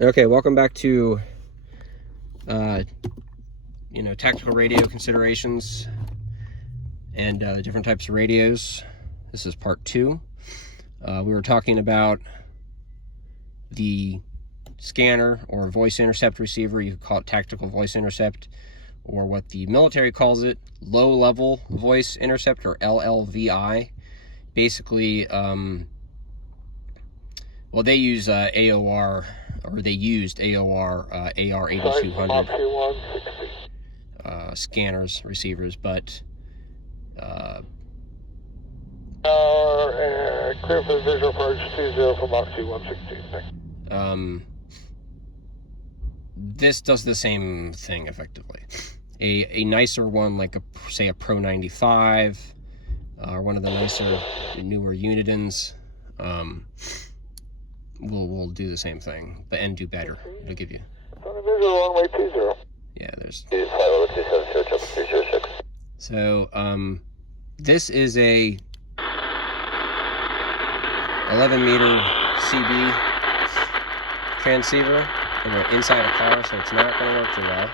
Okay, welcome back to tactical radio considerations and different types of radios. This is part 2. We were talking about the scanner or voice intercept receiver. You could call it tactical voice intercept, or what the military calls it, low level voice intercept, or LLVI. Basically, well, they use AOR, or they used AOR AR8200 scanners, receivers, but clear for the visual approach 20 from Mach 116. This does the same thing effectively. A nicer one, like say a Pro 95, or one of the nicer, newer Unidens, will do the same thing, but and do better. It'll give you. On the visual runway 20. Yeah, there's. So this is a 11-meter CB transceiver, and we're inside a car, so it's not going to work too well.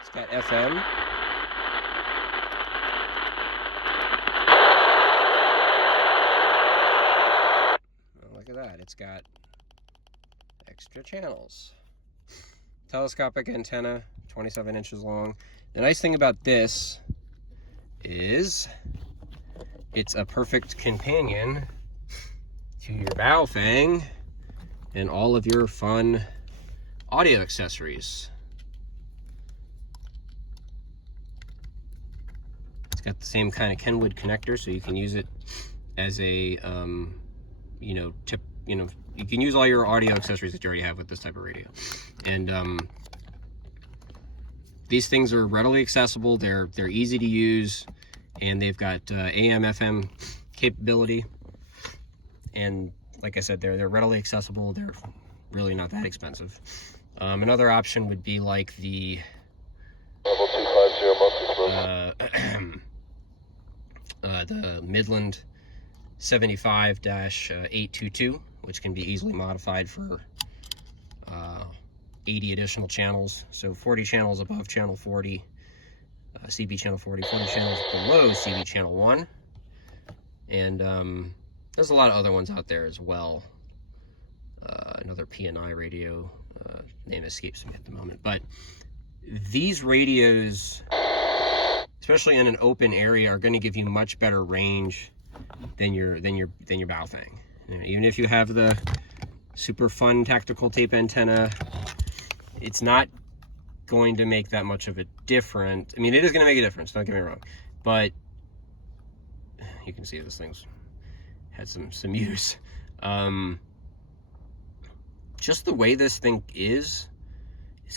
It's got FM. Oh, look at that. It's got extra channels. Telescopic antenna, 27 inches long. The nice thing about this is it's a perfect companion to your Baofeng and all of your fun audio accessories. It's got the same kind of Kenwood connector, so you can use it as a you can use all your audio accessories that you already have with this type of radio. And these things are readily accessible, they're easy to use, and they've got AM FM capability. And like I said, they're readily accessible, they're really not that expensive. Another option would be like the the Midland 75-822, which can be easily modified for 80 additional channels. So 40 channels above channel 40, CB channel 40, 40 channels below CB channel 1. And there's a lot of other ones out there as well. Another PNI radio, name escapes me at the moment. But these radios, especially in an open area, are going to give you much better range than your Baofeng. Even if you have the super fun tactical tape antenna, it's not going to make that much of a difference. I mean, it is going to make a difference, don't get me wrong, but you can see this thing's had some use. Just the way this thing is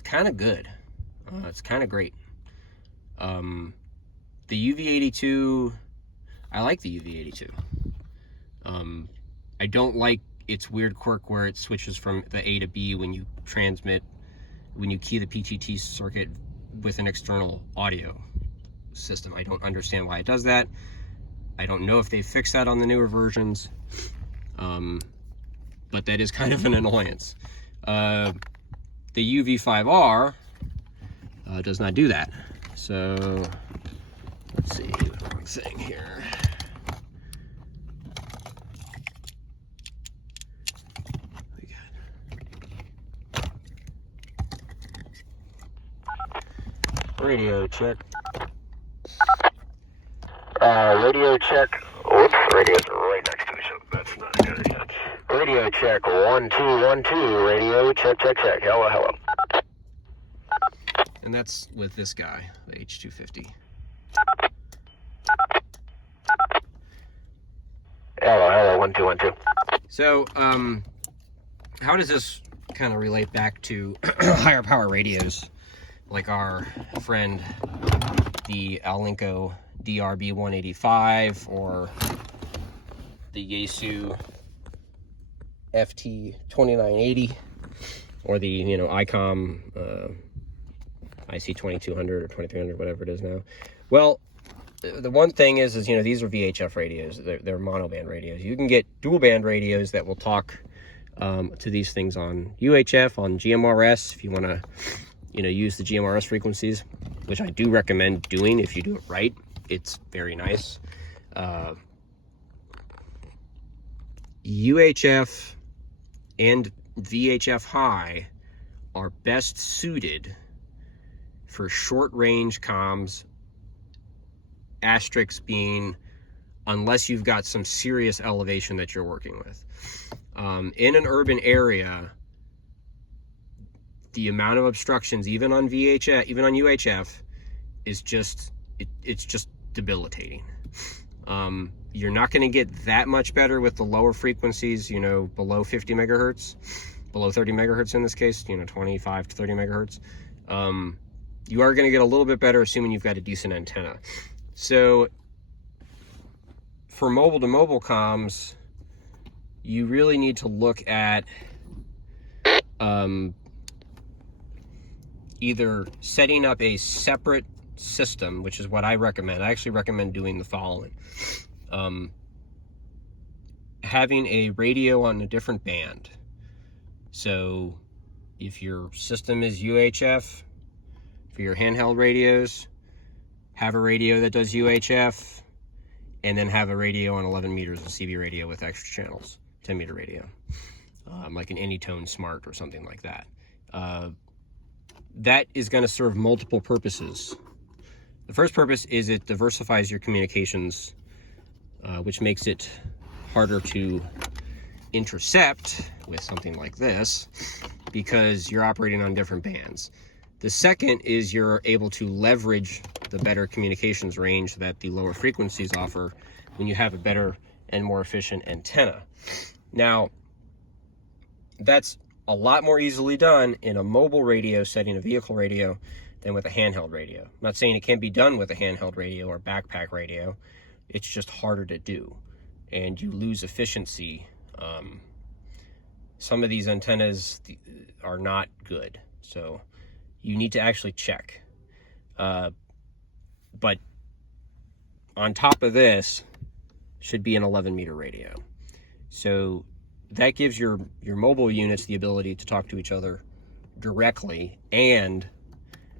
kind of good. It's kind of great. The UV-82, I like the UV-82. I don't like its weird quirk where it switches from the A to B when you transmit, when you key the PTT circuit with an external audio system. I don't understand why it does that. I don't know if they fixed that on the newer versions, but that is kind of an annoyance. The UV-5R does not do that. So let's see, wrong thing here. We got radio check. Radio check. Whoops, radios are right next to each other. That's not good yet. Radio check 1212. Radio check. Hello. And that's with this guy, the H250. Hello, 1212. So, how does this kind of relate back to higher power radios, like our friend, the Alinco DRB185, or the Yaesu FT2980, or the, ICOM IC2200 or 2300, whatever it is now? Well, the one thing is these are VHF radios. They're monoband radios. You can get dual band radios that will talk to these things on UHF, on GMRS, if you want to, use the GMRS frequencies, which I do recommend doing if you do it right. It's very nice. UHF and VHF high are best suited for short range comms, asterisk being unless you've got some serious elevation that you're working with. In an urban area, the amount of obstructions, even on VHF, even on UHF, is just, it's just debilitating. You're not going to get that much better with the lower frequencies, below 50 megahertz, below 30 megahertz in this case, 25 to 30 megahertz. You are going to get a little bit better assuming you've got a decent antenna. So for mobile-to-mobile comms, you really need to look at either setting up a separate system, which is what I recommend. I actually recommend doing the following. Having a radio on a different band. So if your system is UHF, for your handheld radios, have a radio that does UHF, and then have a radio on 11 meters, a CB radio with extra channels, 10 meter radio, like an Anytone Smart or something like that. That is going to serve multiple purposes. The first purpose is it diversifies your communications, which makes it harder to intercept with something like this because you're operating on different bands. The second is you're able to leverage the better communications range that the lower frequencies offer when you have a better and more efficient antenna. Now, that's a lot more easily done in a mobile radio setting, a vehicle radio, than with a handheld radio. I'm not saying it can't be done with a handheld radio or backpack radio. It's just harder to do, and you lose efficiency. Some of these antennas are not good, so you need to actually check. But on top of this should be an 11 meter radio. So that gives your mobile units the ability to talk to each other directly and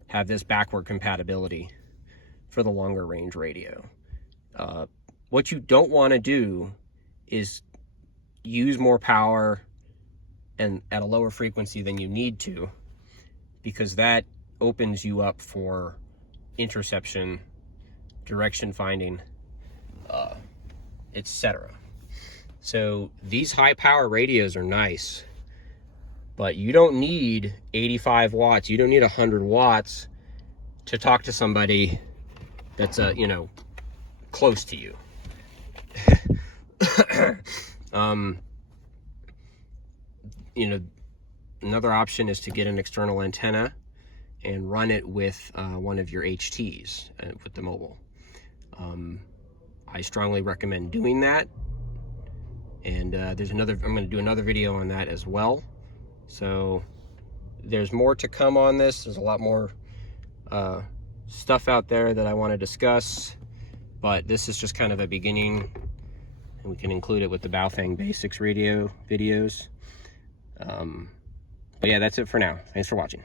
have this backward compatibility for the longer range radio. What you don't want to do is use more power and at a lower frequency than you need to, because that opens you up for interception, direction finding, etc. So these high power radios are nice, but you don't need 85 watts. You don't need 100 watts to talk to somebody that's close to you. Another option is to get an external antenna and run it with one of your HTs with the mobile. I strongly recommend doing that. And I'm going to do another video on that as well. So there's more to come on this. There's a lot more stuff out there that I want to discuss, but this is just kind of a beginning, and we can include it with the Baofeng Basics radio videos. But yeah, that's it for now. Thanks for watching.